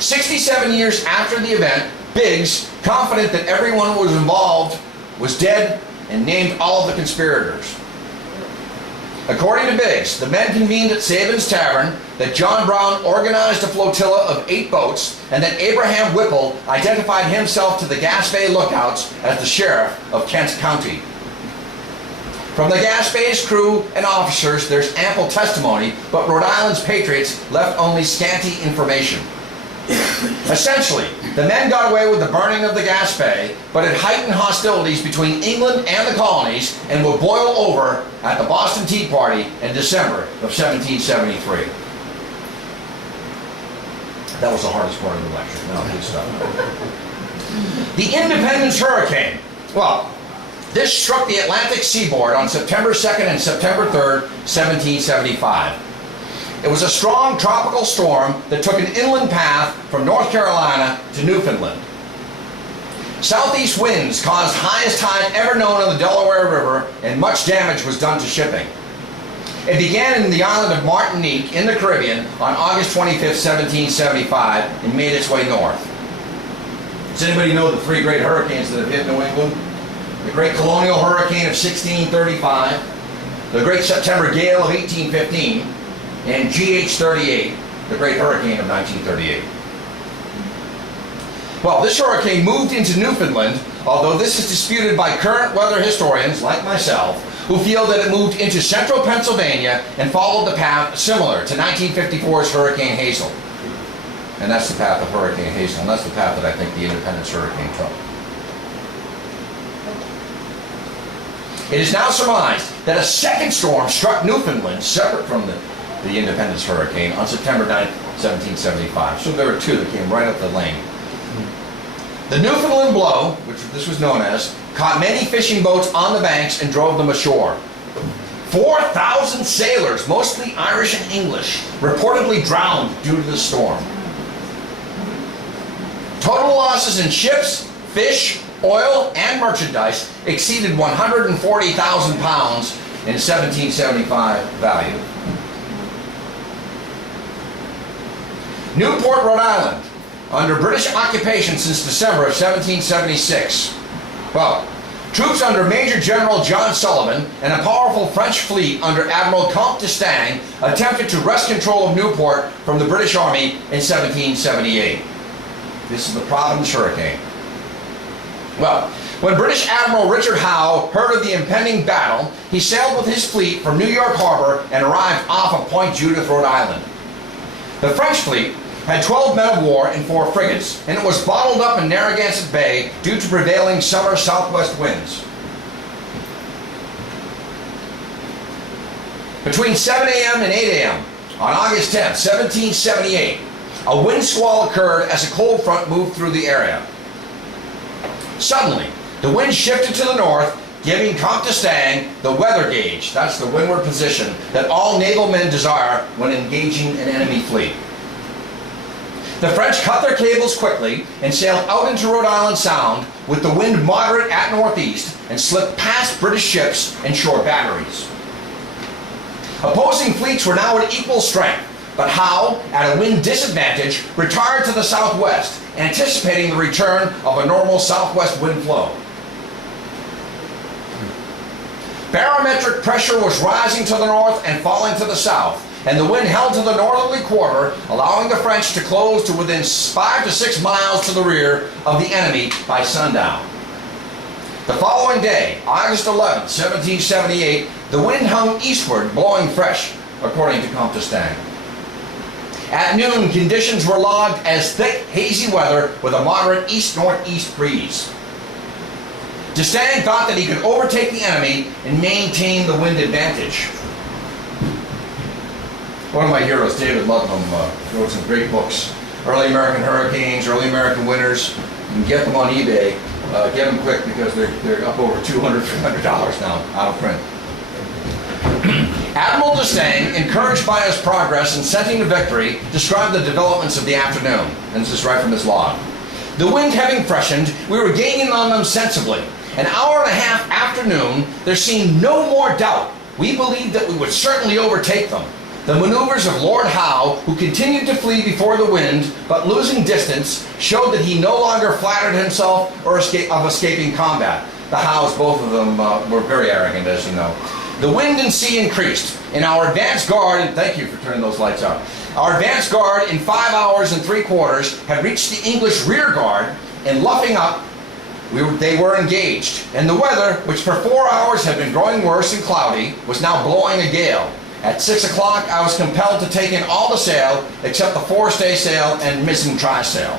67 years after the event, Biggs, confident that everyone who was involved was dead, and named all of the conspirators. According to Biggs, the men convened at Sabin's Tavern, that John Brown organized a flotilla of 8 boats, and that Abraham Whipple identified himself to the Gaspé lookouts as the sheriff of Kent County. From the Gaspé's crew and officers, there's ample testimony, but Rhode Island's patriots left only scanty information. Essentially, the men got away with the burning of the Gaspé, but it heightened hostilities between England and the colonies and would boil over at the Boston Tea Party in December of 1773. That was the hardest part of the lecture. No, good stuff. The Independence Hurricane. Well, this struck the Atlantic seaboard on September 2nd and September 3rd, 1775. It was a strong tropical storm that took an inland path from North Carolina to Newfoundland. Southeast winds caused highest tide ever known on the Delaware River, and much damage was done to shipping. It began in the island of Martinique in the Caribbean on August 25th, 1775, and made its way north. Does anybody know the 3 great hurricanes that have hit New England? The Great Colonial Hurricane of 1635, the Great September Gale of 1815, and GH-38, the Great Hurricane of 1938. Well, this hurricane moved into Newfoundland, although this is disputed by current weather historians, like myself, who feel that it moved into central Pennsylvania and followed the path similar to 1954's Hurricane Hazel. And that's the path of Hurricane Hazel, and that's the path that I think the Independence Hurricane took. It is now surmised that a second storm struck Newfoundland, separate from the Independence Hurricane, on September 9th, 1775. So there were 2 that came right up the lane. The Newfoundland blow, which this was known as, caught many fishing boats on the banks and drove them ashore. 4,000 sailors, mostly Irish and English, reportedly drowned due to the storm. Total losses in ships, fish, oil, and merchandise exceeded 140,000 pounds in 1775 value. Newport, Rhode Island, under British occupation since December of 1776. Well, troops under Major General John Sullivan and a powerful French fleet under Admiral Comte d'Estaing attempted to wrest control of Newport from the British Army in 1778. This is the Providence Hurricane. Well, when British Admiral Richard Howe heard of the impending battle, he sailed with his fleet from New York Harbor and arrived off of Point Judith, Rhode Island. The French fleet had 12 men of war and 4 frigates, and it was bottled up in Narragansett Bay due to prevailing summer southwest winds. Between 7 a.m. and 8 a.m. on August 10, 1778, a wind squall occurred as a cold front moved through the area. Suddenly, the wind shifted to the north, giving Comte d'Estaing the weather gauge, that's the windward position, that all naval men desire when engaging an enemy fleet. The French cut their cables quickly and sailed out into Rhode Island Sound with the wind moderate at northeast and slipped past British ships and shore batteries. Opposing fleets were now at equal strength, but Howe, at a wind disadvantage, retired to the southwest, anticipating the return of a normal southwest wind flow. Barometric pressure was rising to the north and falling to the south, and the wind held to the northerly quarter, allowing the French to close to within 5 to 6 miles to the rear of the enemy by sundown. The following day, August 11, 1778, the wind hung eastward, blowing fresh, according to Comte d'Estaing. At noon, conditions were logged as thick, hazy weather with a moderate east-northeast breeze. d'Estaing thought that he could overtake the enemy and maintain the wind advantage. One of my heroes, David Ludlam, wrote some great books. Early American Hurricanes, Early American Winters. You can get them on eBay. Get them quick because they're up over $200, $300 now, out of print. Admiral d'Estaing, encouraged by his progress and scenting the victory, described the developments of the afternoon. And this is right from his log. The wind having freshened, we were gaining on them sensibly. An hour and a half after noon, there seemed no more doubt. We believed that we would certainly overtake them. The maneuvers of Lord Howe, who continued to flee before the wind, but losing distance, showed that he no longer flattered himself of escaping combat. The Howes, both of them, were very arrogant, as you know. The wind and sea increased, and our advance guard, and thank you for turning those lights out, our advance guard in 5 hours and 3/4 had reached the English rear guard, and luffing up, they were engaged. And the weather, which for 4 hours had been growing worse and cloudy, was now blowing a gale. At 6 o'clock, I was compelled to take in all the sail, except the forestaysail and mizzen trysail.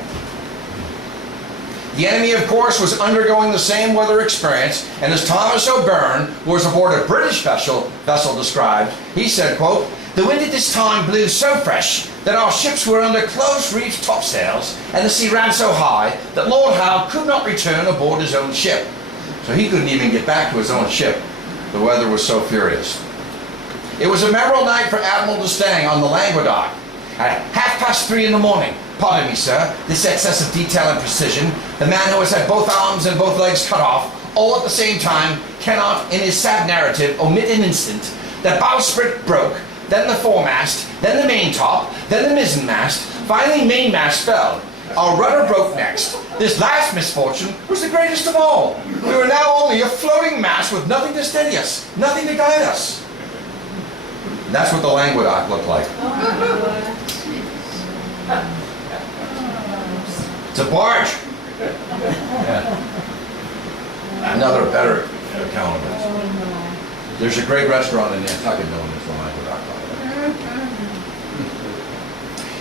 The enemy, of course, was undergoing the same weather experience, and as Thomas O'Byrne, who was aboard a British vessel described, he said, quote, "The wind at this time blew so fresh that our ships were under close-reefed topsails, and the sea ran so high that Lord Howe could not return aboard his own ship." So he couldn't even get back to his own ship. The weather was so furious. It was a memorable night for Admiral D'Estaing on the Languedoc. At 3:30 in the morning, pardon me, sir, this excess of detail and precision, the man who has had both arms and both legs cut off, all at the same time, cannot, in his sad narrative, omit an instant. The bowsprit broke, then the foremast, then the maintop, then the mizzenmast, finally mainmast fell. Our rudder broke next. This last misfortune was the greatest of all. We were now only a floating mass with nothing to steady us, nothing to guide us. That's what the Languedoc looked like. It's a barge. Yeah. Another better account of it. There's a great restaurant in Nantucket known as the Languedoc.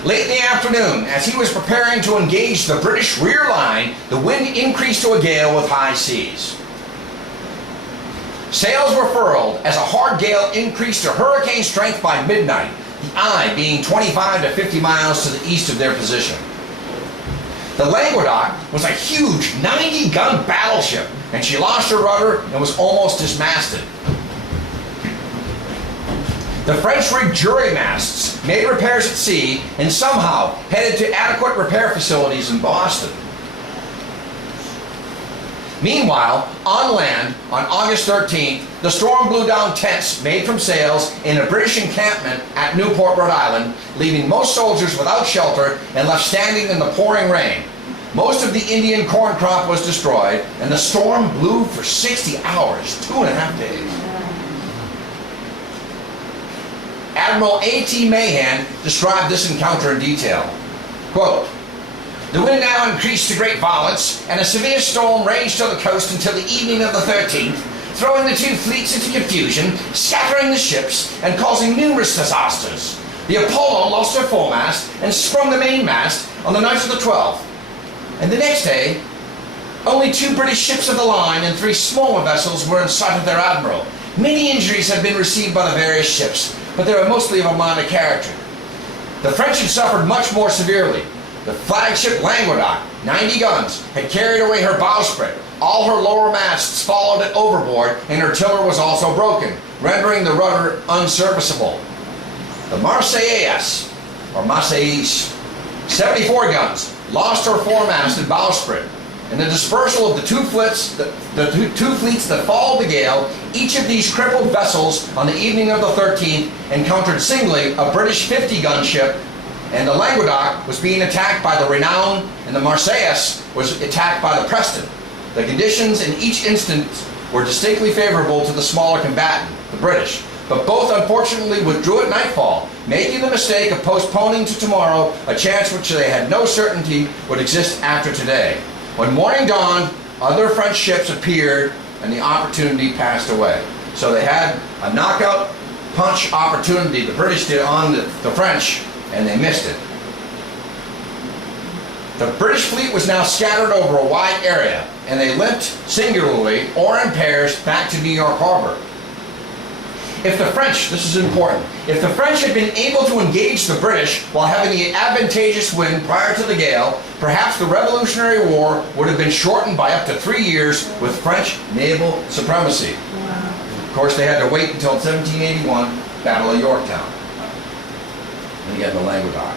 Late in the afternoon, as he was preparing to engage the British rear line, the wind increased to a gale with high seas. Sails were furled as a hard gale increased to hurricane strength by midnight, the eye being 25 to 50 miles to the east of their position. The Languedoc was a huge 90-gun battleship, and she lost her rudder and was almost dismasted. The French rigged jury masts made repairs at sea and somehow headed to adequate repair facilities in Boston. Meanwhile, on land, on August 13th, the storm blew down tents made from sails in a British encampment at Newport, Rhode Island, leaving most soldiers without shelter and left standing in the pouring rain. Most of the Indian corn crop was destroyed, and the storm blew for 60 hours, 2.5 days. Admiral A.T. Mahan described this encounter in detail. Quote, "The wind now increased to great violence, and a severe storm raged on the coast until the evening of the 13th, throwing the two fleets into confusion, scattering the ships, and causing numerous disasters. The Apollo lost her foremast and sprung the mainmast on the night of the 12th. And the next day, only 2 British ships of the line and 3 smaller vessels were in sight of their admiral. Many injuries had been received by the various ships, but they were mostly of a minor character. The French had suffered much more severely. The flagship Languedoc, 90 guns, had carried away her bowsprit. All her lower masts followed it overboard, and her tiller was also broken, rendering the rudder unserviceable. The Marseillaise, or Marseillais, 74 guns, lost her foremast and bowsprit. In the dispersal of the two fleets that followed the gale, each of these crippled vessels on the evening of the 13th encountered singly a British 50-gun ship, and the Languedoc was being attacked by the Renown, and the Marseillaise was attacked by the Preston. The conditions in each instance were distinctly favorable to the smaller combatant, the British, but both unfortunately withdrew at nightfall, making the mistake of postponing to tomorrow a chance which they had no certainty would exist after today. When morning dawned, other French ships appeared, and the opportunity passed away. So they had a knockout punch opportunity, the British did, on the French, and they missed it. The British fleet was now scattered over a wide area, and they limped singularly or in pairs back to New York Harbor. If the French, this is important, if the French had been able to engage the British while having the advantageous wind prior to the gale, perhaps the Revolutionary War would have been shortened by up to 3 years with French naval supremacy. Of course, they had to wait until 1781, Battle of Yorktown. And again, the Languedoc.